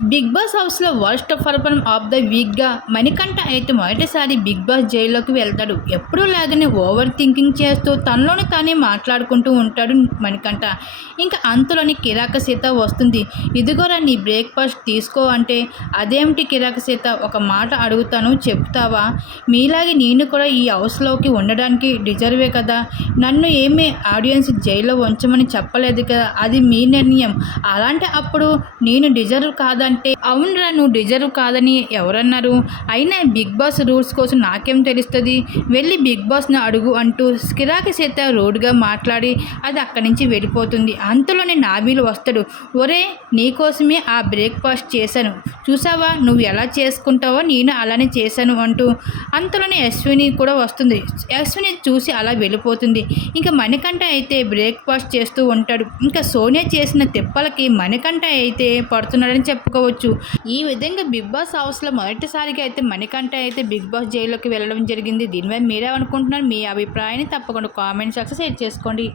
Big boss హౌస్లో worst performer of the వీక్గా మణికంఠ అయితే మొదటిసారి బిగ్ బాస్ జైల్లోకి వెళ్తాడు. ఎప్పుడూ లాగానే ఓవర్ థింకింగ్ చేస్తూ తనలోని తానే మాట్లాడుకుంటూ ఉంటాడు మణికంఠ. ఇంకా అంతలోని కిరాక సీత వస్తుంది. ఇదిగోరా నీ బ్రేక్ఫాస్ట్ తీసుకో అంటే, అదేమిటి కిరాక సీత, ఒక మాట అడుగుతాను చెప్తావా? మీలాగే నేను కూడా ఈ హౌస్లోకి ఉండడానికి డిజర్వే కదా. నన్ను ఏమీ ఆడియన్స్ జైల్లో ఉంచమని చెప్పలేదు కదా, అది మీ నిర్ణయం. అలాంటి అప్పుడు నేను డిజర్వ్ కాదా అంటే, అవునరా నువ్వు డిజర్వ్ కాదని ఎవరన్నారు? అయినా బిగ్ బాస్ రూల్స్ కోసం నాకేం తెలుస్తుంది, వెళ్ళి బిగ్ బాస్ని అడుగు అంటూ కిరాకి సీత రోడ్గా మాట్లాడి అది అక్కడి నుంచి వెళ్ళిపోతుంది. అంతలోనే నాబీలు వస్తాడు. ఒరే నీకోసమే ఆ బ్రేక్ఫాస్ట్ చేశాను, చూసావా నువ్వు ఎలా చేసుకుంటావో నేను అలానే చేశాను అంటూ. అంతలోనే అశ్విని కూడా వస్తుంది. అశ్విని చూసి అలా వెళ్ళిపోతుంది. ఇంకా మణికంఠ అయితే బ్రేక్ఫాస్ట్ చేస్తూ ఉంటాడు. ఇంకా సోనియా చేసిన తిప్పలకి మణికంఠ అయితే పడుతున్నాడని చెప్పుకోవచ్చు. ఈ విధంగా బిగ్ బాస్ హౌస్లో మొదటిసారిగా అయితే మణికంఠ అయితే బిగ్ బాస్ జైల్లోకి వెళ్ళడం జరిగింది. దీనిపై మీరేమనుకుంటున్నారు? మీ అభిప్రాయాన్ని తప్పకుండా కామెంట్ సెక్షన్ షేర్ చేసుకోండి.